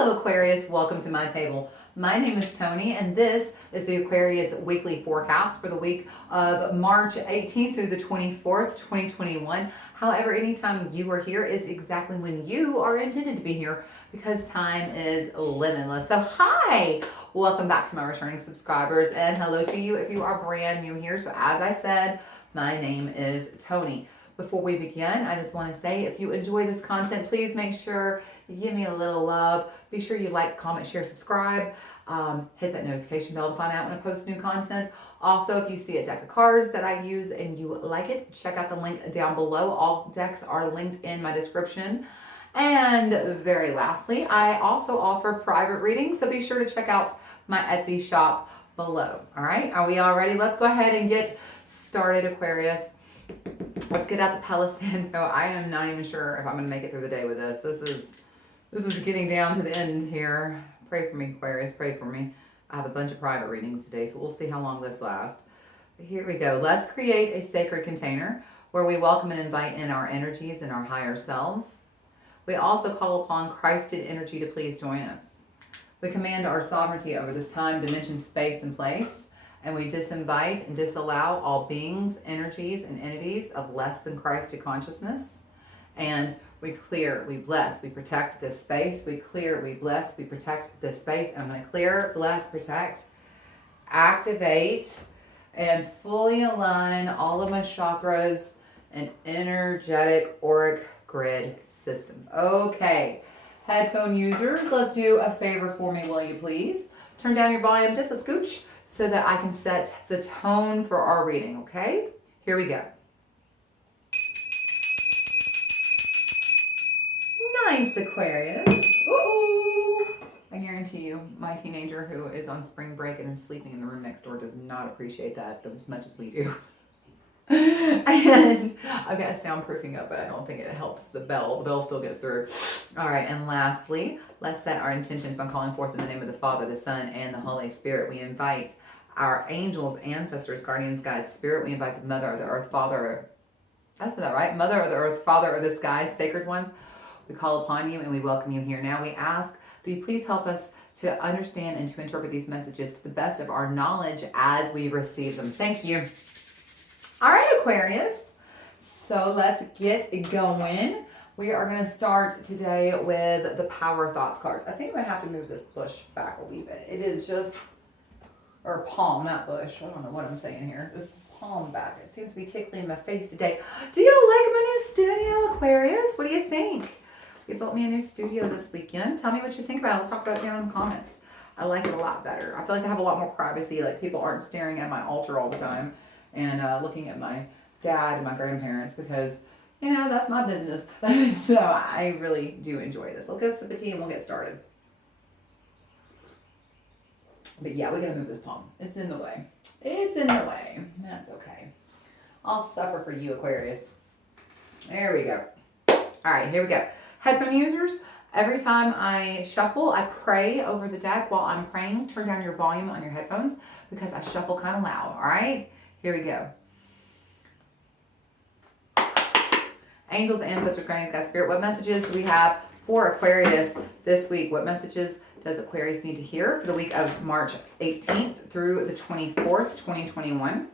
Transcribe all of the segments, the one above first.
Hello Aquarius, welcome to my table. My name is Toni and this is the Aquarius weekly forecast for the week of March 18th through the 24th, 2021. However, anytime you are here is exactly when you are intended to be here because time is limitless. So hi, welcome back to my returning subscribers and hello to you if you are brand new here. So as I said, my name is Toni. Before we begin, I just want to say if you enjoy this content, please make sure you give me a little love. Be sure you like, comment, share, subscribe. Hit that notification bell to find out when I post new content. Also, if you see a deck of cards that I use and you like it, check out the link down below. All decks are linked in my description. And very lastly, I also offer private readings, so be sure to check out my Etsy shop below. All right, are we all ready? Let's go ahead and get started, Aquarius. Let's get out the Palo Santo. I am not even sure if I'm going to make it through the day with this. This is getting down to the end here. Pray for me, Aquarius. Pray for me. I have a bunch of private readings today, so we'll see how long this lasts. But here we go. Let's create a sacred container where we welcome and invite in our energies and our higher selves. We also call upon Christed energy to please join us. We command our sovereignty over this time, dimension, space, and place. And we disinvite and disallow all beings, energies, and entities of less than Christed consciousness. And we clear, we bless, we protect this space. We clear, we bless, we protect this space. And I'm going to clear, bless, protect, activate, and fully align all of my chakras and energetic auric grid systems. Okay, headphone users, let's do a favor for me, will you please? Turn down your volume just a scooch so that I can set the tone for our reading, okay? Here we go. Nice, Aquarius. Ooh. I guarantee you, my teenager who is on spring break and is sleeping in the room next door does not appreciate that as much as we do. And I've got soundproofing up, but I don't think it helps the bell. The bell still gets through. All right, and lastly, let's set our intentions by calling forth in the name of the Father, the Son, and the Holy Spirit. We invite our angels, ancestors, guardians, guides, spirit. We invite the Mother of the Earth, Father, that's that right? Mother of the Earth, Father of the Skies, sacred ones. We call upon you and we welcome you here. Now we ask that you please help us to understand and to interpret these messages to the best of our knowledge as we receive them. Thank you. All right, Aquarius. So let's get going. We are going to start today with the Power Thoughts cards. I think I'm going to have to move this bush back a wee bit. It is just, or palm, not bush. I don't know what I'm saying here. This palm back. It seems to be tickling my face today. Do you like my new studio, Aquarius? What do you think? We built me a new studio this weekend. Tell me what you think about it. Let's talk about it down in the comments. I like it a lot better. I feel like I have a lot more privacy. Like people aren't staring at my altar all the time and looking at my dad and my grandparents because, you know, that's my business. So I really do enjoy this. Let's go sip of tea and we'll get started. But yeah, we're going to move this palm. It's in the way. It's in the way. That's okay. I'll suffer for you, Aquarius. There we go. All right, here we go. Headphone users, every time I shuffle, I pray over the deck. While I'm praying, turn down your volume on your headphones because I shuffle kind of loud. All right, here we go. Angels, ancestors, guardians, guides, spirit. What messages do we have for Aquarius this week? What messages does Aquarius need to hear for the week of March 18th through the 24th, 2021?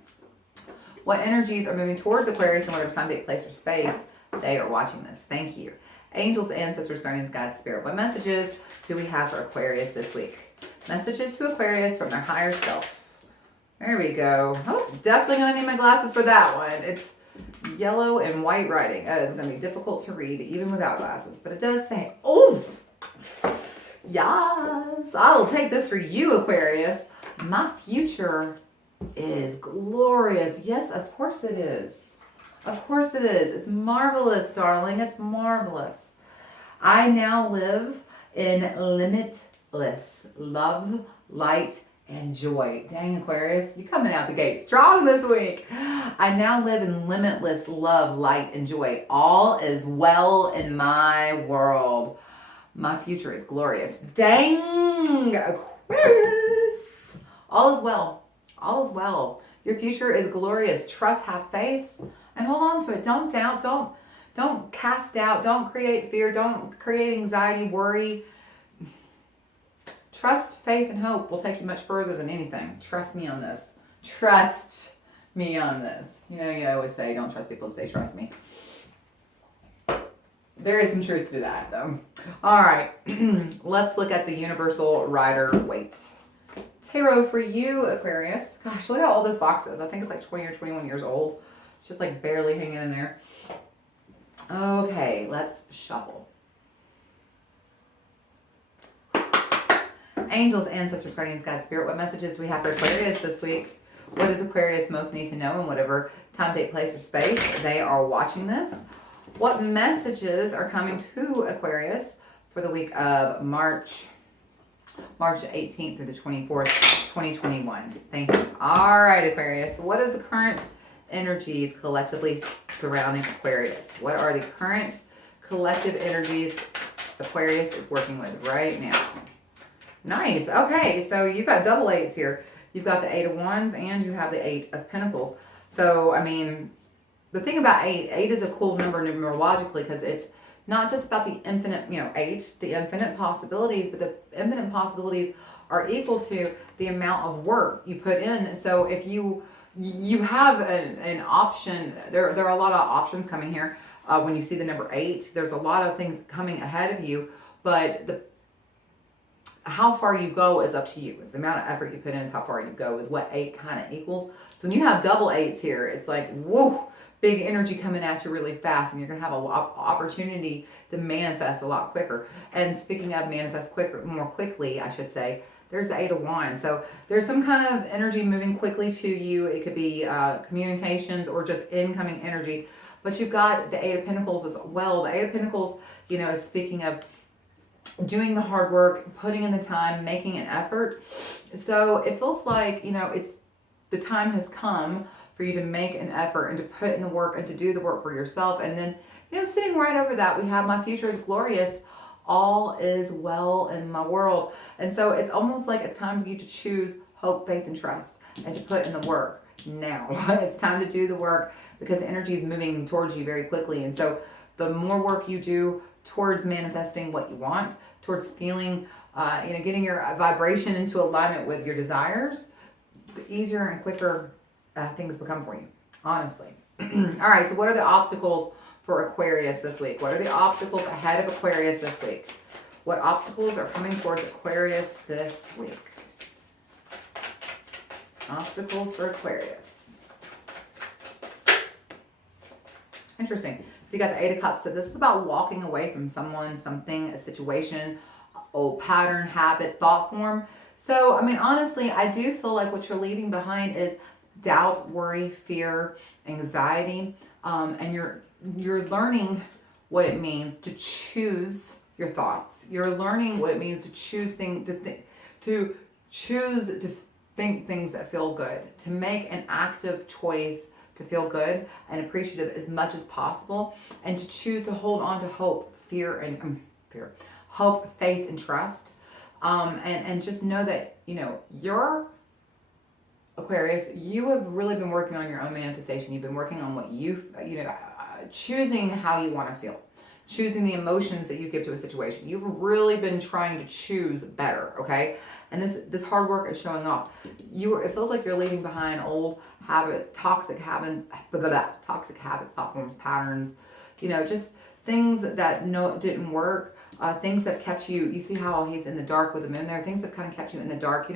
What energies are moving towards Aquarius and whatever time, date, place, or space they are watching this? Thank you. Angels, ancestors, guardians, guides, spirit. What messages do we have for Aquarius this week? Messages to Aquarius from their higher self. There we go. Oh, definitely going to need my glasses for that one. It's yellow and white writing. That is going to be difficult to read even without glasses. But it does say, oh, yes, I will take this for you, Aquarius. My future is glorious. Yes, of course it is. Of course it is. It's marvelous, darling. It's marvelous. I now live in limitless love, light, and joy. Dang, Aquarius, you're coming out the gate strong this week. I now live in limitless love, light, and joy. All is well in my world. My future is glorious. Dang, Aquarius. All is well. All is well. Your future is glorious. Trust, have faith. And hold on to it. Don't doubt. Don't cast doubt. Don't create fear. Don't create anxiety, worry. trust, faith, and hope will take you much further than anything. Trust me on this. Trust me on this. You know, you always say, don't trust people, say trust me. There is some truth to that, though. All right, let's look at the Universal Rider-Waite Tarot for you, Aquarius. Gosh, look at all this box is. I think it's like 20 or 21 years old. It's just like barely hanging in there. Okay, let's shuffle. Angels, ancestors, guardians, God, spirit, what messages do we have for Aquarius this week? What does Aquarius most need to know in whatever time, date, place, or space they are watching this? What messages are coming to Aquarius for the week of March 18th through the 24th, 2021? Thank you. All right, Aquarius. What is the current energies collectively surrounding Aquarius? What are the current collective energies Aquarius is working with right now? Nice. Okay, so you've got double eights here. You've got the 8 of Wands and you have the 8 of Pentacles. So, I mean, the thing about 8 is a cool number numerologically because it's not just about the infinite, 8, the infinite possibilities, but the infinite possibilities are equal to the amount of work you put in. So if you have an option, there are a lot of options coming here. When you see the number 8, there's a lot of things coming ahead of you, but how far you go is up to you. It's the amount of effort you put in is how far you go is what 8 kind of equals. So when you have double 8s here, it's like, whoa, big energy coming at you really fast, and you're going to have an opportunity to manifest a lot quicker. And speaking of manifest more quickly, I should say, there's the 8 of Wands. So there's some kind of energy moving quickly to you. It could be communications or just incoming energy. But you've got the 8 of Pentacles as well. The 8 of Pentacles, is speaking of doing the hard work, putting in the time, making an effort. So it feels like, it's the time has come for you to make an effort and to put in the work and to do the work for yourself. And then, sitting right over that, we have my future is glorious. All is well in my world. And so it's almost like it's time for you to choose hope, faith, and trust and to put in the work now. It's time to do the work because the energy is moving towards you very quickly. And so the more work you do towards manifesting what you want, towards feeling, getting your vibration into alignment with your desires, the easier and quicker things become for you, honestly. All right, so what are the obstacles for Aquarius this week? What are the obstacles ahead of Aquarius this week? What obstacles are coming towards Aquarius this week? Obstacles for Aquarius. Interesting. So you got the 8 of Cups. So this is about walking away from someone, something, a situation, old pattern, habit, thought form. So, honestly, I do feel like what you're leaving behind is doubt, worry, fear, anxiety, and you're learning what it means to choose your thoughts. You're learning what it means to choose to think things that feel good, to make an active choice to feel good and appreciative as much as possible, and to choose to hold on to hope, hope, faith, and trust, and just know that you're Aquarius. You have really been working on your own manifestation. You've been working on what choosing how you want to feel, choosing the emotions that you give to a situation. You've really been trying to choose better, okay? And this hard work is showing off. It feels like you're leaving behind old toxic habits, thought forms, patterns, just things that didn't work, things that kept you. You see how he's in the dark with the moon there. Things that kind of kept you in the dark.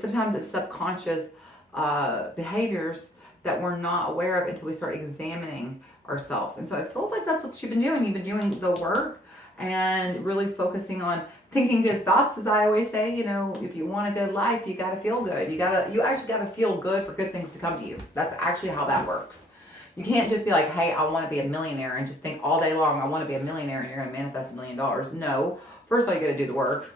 Sometimes it's subconscious behaviors that we're not aware of until we start examining ourselves. And so it feels like that's what you've been doing. You've been doing the work and really focusing on thinking good thoughts, as I always say. If you want a good life, you got to feel good. You actually got to feel good for good things to come to you. That's actually how that works. You can't just be like, hey, I want to be a millionaire and just think all day long, I want to be a millionaire and you're going to manifest $1 million. No. First of all, you got to do the work.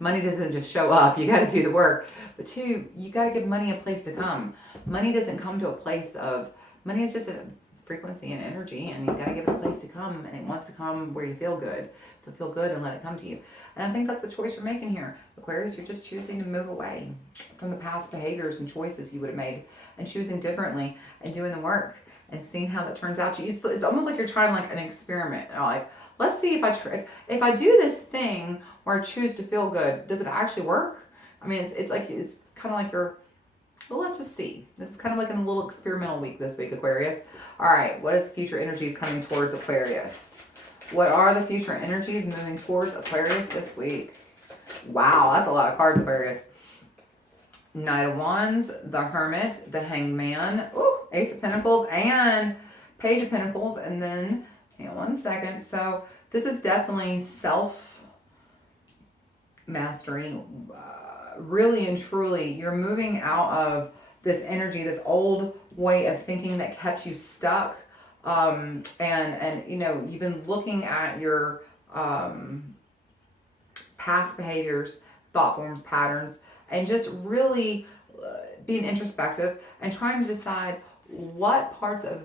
Money doesn't just show up. You got to do the work. But 2, you got to give money a place to come. Money doesn't come to a place of, money is just a frequency and energy, and you got to give it a place to come, and it wants to come where you feel good. So feel good and let it come to you. And I think that's the choice you're making here. Aquarius, you're just choosing to move away from the past behaviors and choices you would have made and choosing differently and doing the work and seeing how that turns out. It's almost like you're trying like an experiment. let's see if I do this thing where I choose to feel good, does it actually work? I mean, it's kind of like well, let's just see. This is kind of like a little experimental week this week, Aquarius. All right, what is the future energies coming towards Aquarius? What are the future energies moving towards Aquarius this week? Wow, that's a lot of cards, Aquarius. Knight of Wands, the Hermit, the Hanged Man, ooh, Ace of Pentacles, and Page of Pentacles. And then, hang on one second. So this is definitely self-mastery. Really and truly, you're moving out of this energy, this old way of thinking that kept you stuck. And you know, you've been looking at your past behaviors, thought forms, patterns, and just really being introspective and trying to decide what parts of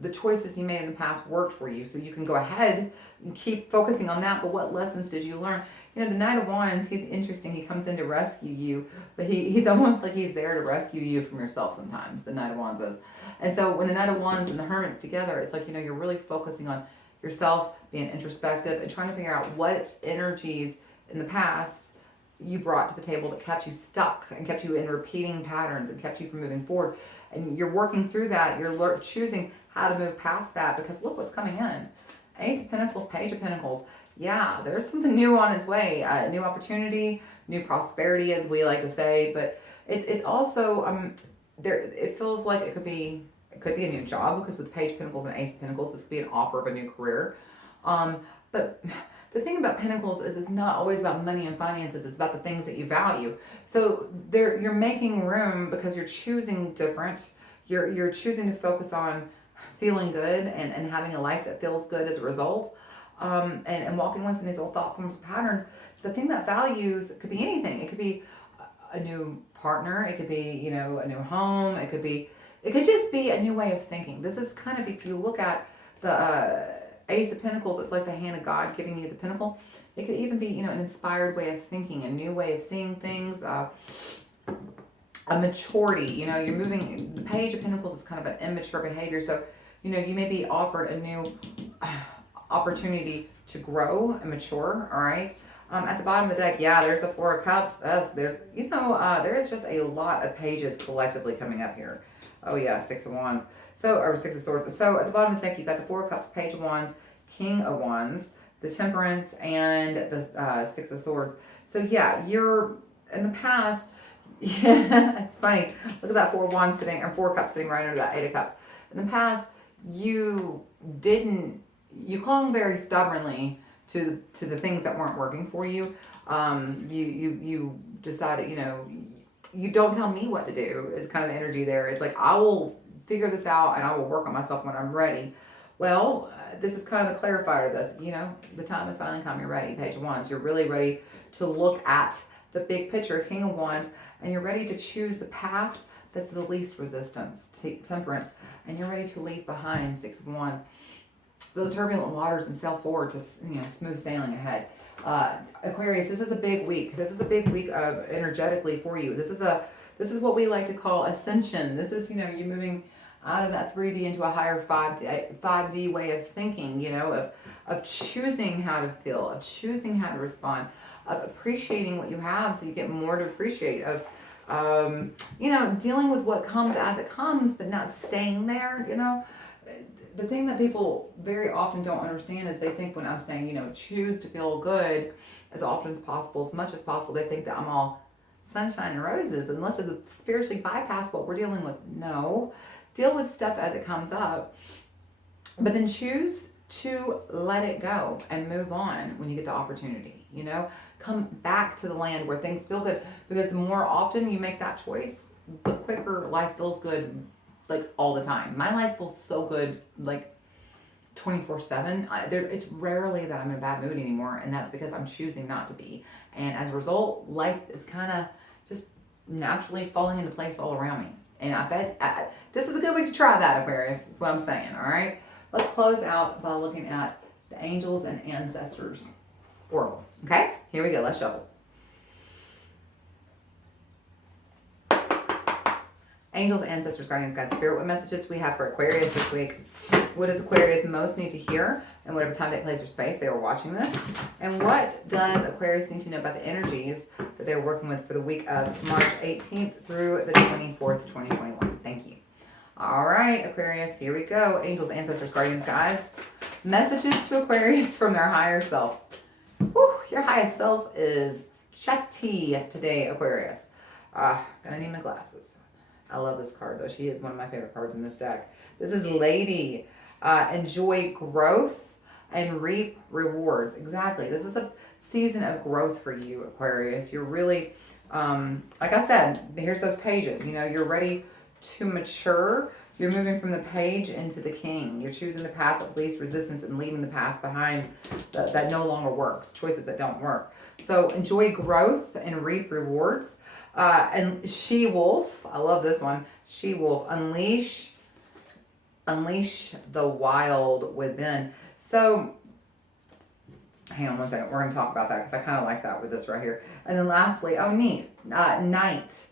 the choices you made in the past worked for you, so you can go ahead and keep focusing on that. But what lessons did you learn? You know, the Knight of Wands, he's interesting. He comes in to rescue you, but he's almost like he's there to rescue you from yourself sometimes, the Knight of Wands is. And so when the Knight of Wands and the Hermit's together, it's like, you know, you're really focusing on yourself, being introspective, and trying to figure out what energies in the past you brought to the table that kept you stuck and kept you in repeating patterns and kept you from moving forward. And you're working through that. You're choosing how to move past that, because look what's coming in. Ace of Pentacles, Page of Pentacles. Yeah, there's something new on its way. New opportunity, new prosperity, as we like to say. But it's also there. It feels like it could be a new job, because with Page of Pentacles and Ace of Pentacles, this could be an offer of a new career. But the thing about Pentacles is it's not always about money and finances. It's about the things that you value. So you're making room because you're choosing different. You're choosing to focus on feeling good and having a life that feels good as a result. And walking away from these old thought forms and patterns. The thing that values could be anything. It could be a new partner. It could be, you know, a new home. It could just be a new way of thinking. This is kind of, if you look at the Ace of Pentacles, it's like the hand of God giving you the pinnacle. It could even be, you know, an inspired way of thinking, a new way of seeing things, a maturity. You know, you're moving. The Page of Pentacles is kind of an immature behavior. So, you know, you may be offered a new opportunity to grow and mature. All right. At the bottom of the deck, yeah, there's the Four of Cups. There's there is just a lot of pages collectively coming up here. Oh yeah, Six of Wands. Or Six of Swords. So at the bottom of the deck, you've got the Four of Cups, Page of Wands, King of Wands, the Temperance, and the Six of Swords. So yeah, you're in the past. Yeah, it's funny. Look at that Four of Wands sitting, or Four of Cups sitting right under that Eight of Cups. In the past, you clung very stubbornly to the things that weren't working for you. You decided, you know, you don't tell me what to do is kind of the energy there. It's like, I will figure this out and I will work on myself when I'm ready. Well, this is kind of the clarifier of this. You know, the time has finally come. You're ready. Page of Wands. You're really ready to look at the big picture, King of Wands, and you're ready to choose the path that's the least resistance, Temperance, and you're ready to leave behind Six of Wands. Those turbulent waters and sail forward to, you know, smooth sailing ahead. Aquarius, this is a big week. This is a big week of energetically for you. This is what we like to call ascension. This is, you know, you moving out of that 3D into a higher 5D way of thinking, you know, of choosing how to feel, of choosing how to respond, of appreciating what you have so you get more to appreciate, of you know, dealing with what comes as it comes, but not staying there, you know. The thing that people very often don't understand is they think when I'm saying, you know, choose to feel good as often as possible, as much as possible, they think that I'm all sunshine and roses and let's just spiritually bypass what we're dealing with. No, deal with stuff as it comes up, but then choose to let it go and move on when you get the opportunity, you know. Come back to the land where things feel good, because the more often you make that choice, the quicker life feels good, like all the time. My life feels so good, like 24/7. It's rarely that I'm in a bad mood anymore, and that's because I'm choosing not to be. And as a result, life is kind of just naturally falling into place all around me. And I bet this is a good week to try that, Aquarius. Is what I'm saying. All right. Let's close out by looking at the Angels and Ancestors Oracle. Okay, here we go. Let's shuffle. Angels, ancestors, guardians, God, spirit. What messages do we have for Aquarius this week? What does Aquarius most need to hear? And whatever time, date, place, or space they were watching this. And what does Aquarius need to know about the energies that they're working with for the week of March 18th through the 24th, 2021? Thank you. All right, Aquarius, here we go. Angels, ancestors, guardians, guides. Messages to Aquarius from their higher self. Whew, your highest self is chatty today, Aquarius. Gonna need my glasses. I love this card, though. She is one of my favorite cards in this deck. This is Lady. Enjoy growth and reap rewards. Exactly. This is a season of growth for you, Aquarius. You're really, like I said, here's those pages. You know, you're ready to mature. You're moving from the page into the king. You're choosing the path of least resistance and leaving the past behind that no longer works, choices that don't work. So enjoy growth and reap rewards. And She-Wolf, I love this one. She-Wolf, unleash the wild within. So, hang on one second. We're going to talk about that because I kind of like that with this right here. And then lastly, oh neat, night.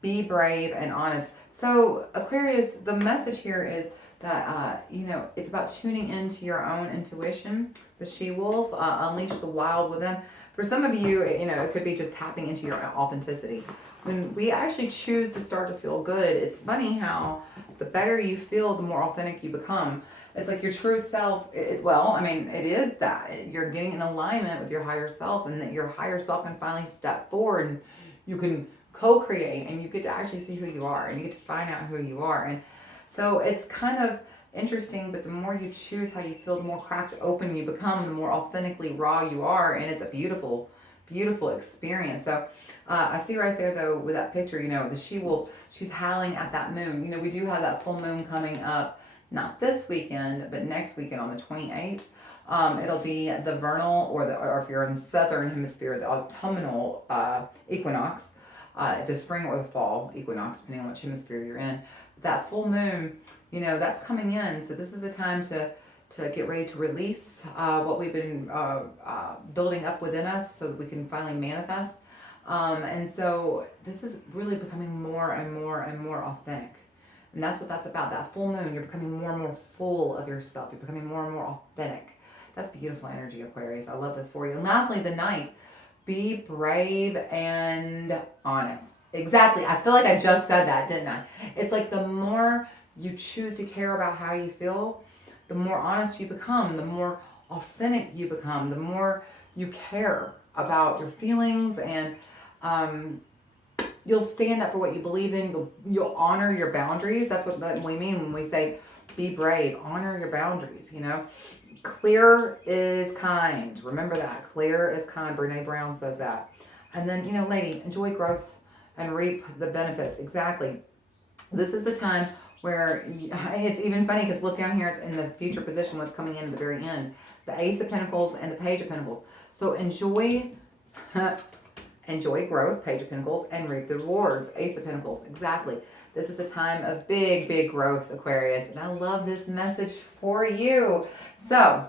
Be brave and honest. So Aquarius, the message here is that, you know, it's about tuning into your own intuition. The She-Wolf, unleash the wild within. For some of you, you know, it could be just tapping into your authenticity. When we actually choose to start to feel good, it's funny how the better you feel, the more authentic you become. It's like your true self, well, I mean, it is that. You're getting in alignment with your higher self, and that your higher self can finally step forward and you can co-create, and you get to actually see who you are, and you get to find out who you are. And so it's kind of interesting, but the more you choose how you feel, the more cracked open you become, the more authentically raw you are, and it's a beautiful, beautiful experience. So I see right there, though, with that picture, you know, the She-Wolf, she's howling at that moon. You know, we do have that full moon coming up, not this weekend, but next weekend on the 28th. It'll be the vernal, or if you're in the southern hemisphere, the autumnal equinox, the spring or the fall equinox, depending on which hemisphere you're in. That full moon, you know, that's coming in. So this is the time to get ready to release what we've been building up within us so that we can finally manifest. And so this is really becoming more and more and more authentic. And that's what that's about. That full moon, you're becoming more and more full of yourself. You're becoming more and more authentic. That's beautiful energy, Aquarius. I love this for you. And lastly, the night. Be brave and honest. Exactly. I feel like I just said that, didn't I? It's like the more you choose to care about how you feel, the more honest you become, the more authentic you become, the more you care about your feelings, and you'll stand up for what you believe in. You'll honor your boundaries. That's what we mean when we say be brave. Honor your boundaries, you know. Clear is kind. Remember that. Clear is kind. Brene Brown says that. And then, you know, lady, enjoy growth and reap the benefits. Exactly. This is the time where it's even funny because look down here in the future position, what's coming in at the very end. The Ace of Pentacles and the Page of Pentacles. So enjoy growth, Page of Pentacles, and reap the rewards, Ace of Pentacles. Exactly. This is a time of big, big growth, Aquarius. And I love this message for you. So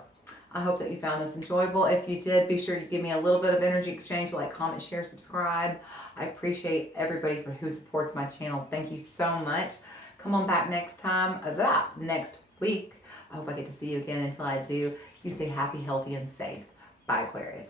I hope that you found this enjoyable. If you did, be sure to give me a little bit of energy exchange, like, comment, share, subscribe. I appreciate everybody who supports my channel. Thank you so much. Come on back next week. I hope I get to see you again. Until I do, you stay happy, healthy, and safe. Bye, Aquarius.